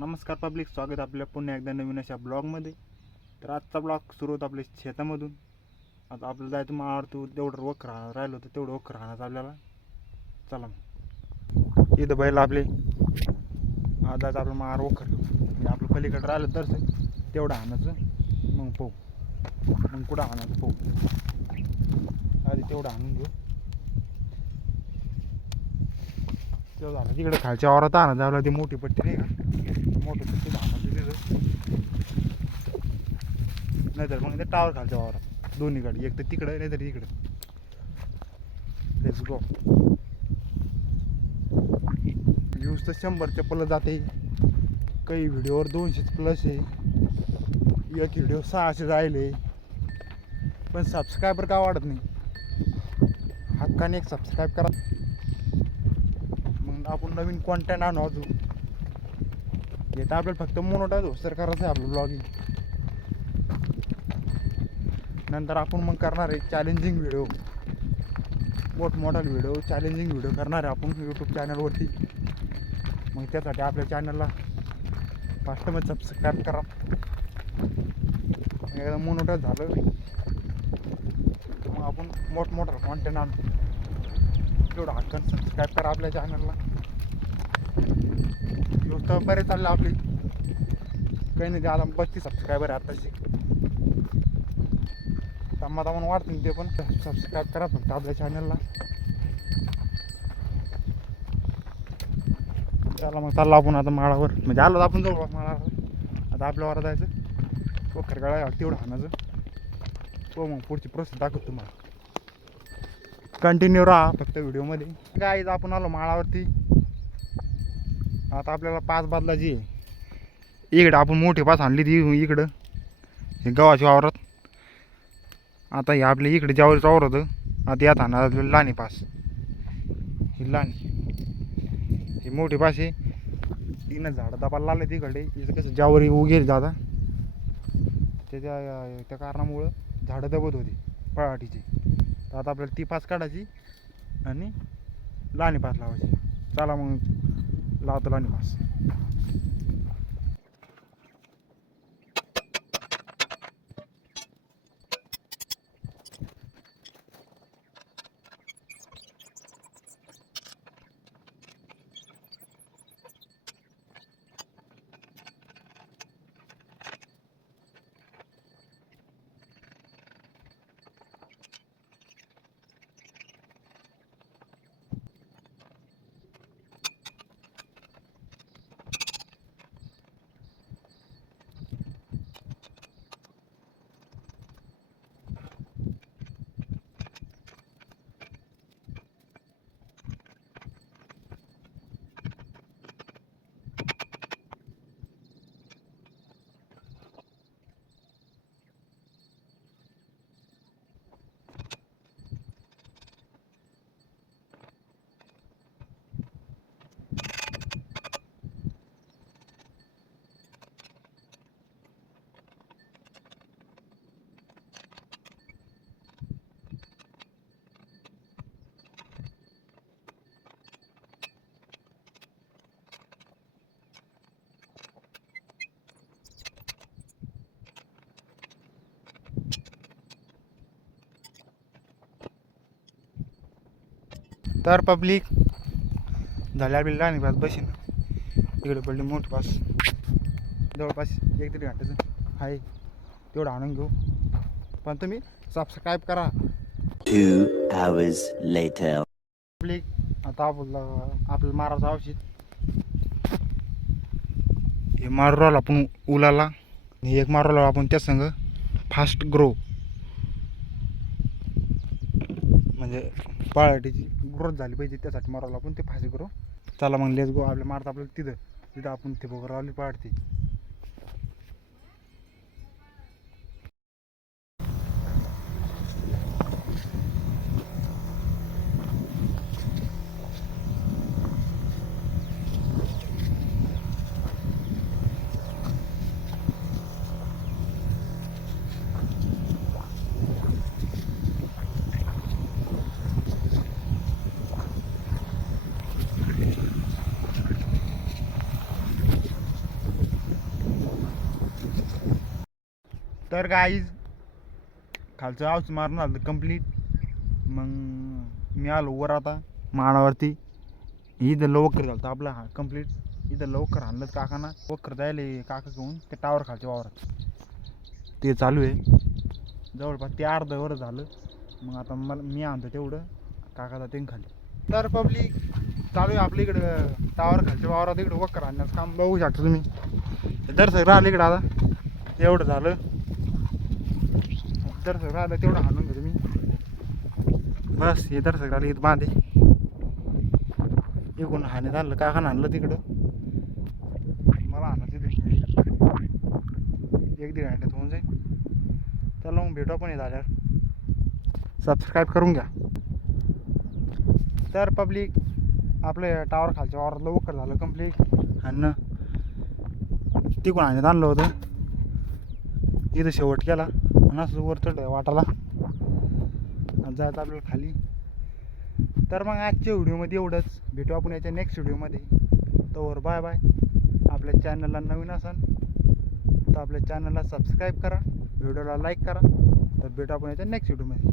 नमस्कार पब्लिक, स्वागत आपल्या पुन्हा एकदा नवीन अशा ब्लॉगमध्ये. तर आजचा ब्लॉग सुरू होता आपल्या शेतामधून. आता आपल्याला जायचं माळावर, तू तेवढं वख राहिलं होतं तेवढं वख राहणार आपल्याला. चला मग इथं बैल आपले आज जायचं आपलं माळावर वखर म्हणजे आपलं पलीकडं राहिलं तर तेवढं आणायचं, मग पाहू मग कुठं आणायचं पाहू. आधी तेवढं आणून घेऊ. तेवढं झालं तिकडे खालच्या वावरात आणा जायला, ती मोठी पट्टी नाही का, मोठी पट्टी आणायची तिथं. नाहीतर मग ते टावर खालच्या वावरात दोन्हीकडे, एक तर तिकडं नाहीतर इकडं. Let's go. व्ह्यूज तर 100च्या प्लस जाते, काही व्हिडिओवर 200 प्लस आहे, एक व्हिडिओ 600 राहिले. पण सबस्क्रायबर का वाढत नाही? हक्काने एक सबस्क्राईब करा, मग आपण नवीन कॉन्टेंट आणू. अजून येतं आपल्याला फक्त मोनोटाईज होस्तर करायचं आहे आपलं ब्लॉगिंग. नंतर आपण मग करणार आहे चॅलेंजिंग व्हिडिओ, मोठमोठा व्हिडिओ, चॅलेंजिंग व्हिडिओ करणार आहे आपण यूट्यूब चॅनलवरती. मग त्यासाठी आपल्या चॅनलला फास्टमध्ये सबस्क्राईब करा. एकदा मोनोटाईज झालं मग आपण मोठमोठा कॉन्टेंट आणतो. तेवढं हक्कानं सबस्क्राईब करा आपल्या चॅनलला. व्यवस्था बरे चाललं आपली, काही नाही. आता 32 सबस्क्रायबर आहे आताशी. तमातामान वाढतील ते पण. सबस्क्राईब करा फक्त आपल्या चॅनलला. त्याला मग चाललं आपण आता माळावर, म्हणजे आलो आपण जवळ माळावर. आता आपल्या वारा जायचं, वखर गाळा तेवढं हाणायचं. तो मग पुढची प्रोसेस दाखवतो तुम्हाला. कंटिन्यू राहा फक्त व्हिडिओमध्ये. काय आपण आलो माळावरती. आता आपल्याला 5 बदलाची आहे. इकडं आपण मोठी पास आणली ती इकडं, हे गव्हाच्या वावरात. आता हे आपल्या इकडे ज्यावेळेस वावर होतं, आता यात आणणार लहानी पास. ही लहानी, ही मोठी पास आहे. तिनं झाडं दाबायला लागले तिकडे. तिचं कसं ज्यावर उगेल दादा, त्या कारणामुळं झाडं दबत होती पळाटीची. तर आता आपल्याला ती पास काढायची आणि लहानी पास लावायची. चला मग लावतो लहानी पास. तर पब्लिक झाल्या आपली लहानी पास बशीन. इकडे पडली मोठी पास, जवळपास 1-1.5 घंट्याचं आहे. तेवढं आणून घेऊ, पण तुम्ही सबस्क्राईब करा. 2 hours later. पब्लिक आता आपल्याला मारायचं औषध हे मारू राहिलो आपण उलाला. हे एक मारू राहिलो आपण त्या संग फास्ट ग्रो, म्हणजे पळाटीची ग्रोथ झाली पाहिजे त्यासाठी मारायला आपण ते फास्ट ग्रो. चला मग लेट्स गो. आपल्या मारत आपल्याला तिथं आपण ते बघ राहिली पळाटी. तर गाईज खालचं औषध मारून आलं कम्प्लीट. मग मी आलो वर आता माळावरती. इथं लवकर झालं आपलं हा कम्प्लीट. इथं लवकर आणलं काकांना. वखर जायला काका घेऊन ते टावर खालच्या वावरात ते चालू आहे. जवळपास ते अर्धं वर झालं. मग आता मला मी आणतो तेवढं, काकाला ते खाली. तर पब्लिक चालू आहे आपल्या इकडं टावर खालच्या वावरात. इकडं वखर आणण्याचं काम बघू शकता तुम्ही. दर्शक राहिलं इकडं आता एवढं झालं. दर्शक राहिलं तेवढं हाणून घेतो मी. बस हे दर्शक राहिले इथं बांधे. इकडून हाण्यात आणलं काकानं आणलं तिकडं. मला आणलं तिथे 1-1.5 घंट्यात होऊन जाईल. चला मग भेटू आपण हे झाल्यावर. सबस्क्राईब करून घ्या. तर पब्लिक आपलं टावर खालच्या वावरातलं वखर झालं कम्प्लीट. आणि तिकडून आणण्यात आणलं होतं. इथं शेवट केला आणि असं वर चढलं वाटाला. जायचं आपल्याला खाली. तर मग आजच्या व्हिडिओमध्ये एवढंच. भेटू आपण याच्या नेक्स्ट व्हिडिओमध्ये. तर बाय बाय. आपल्या चॅनलला नवीन असाल तर आपल्या चॅनलला सबस्क्राईब करा, व्हिडिओला लाईक करा. तर भेटू आपण याच्या नेक्स्ट व्हिडिओमध्ये.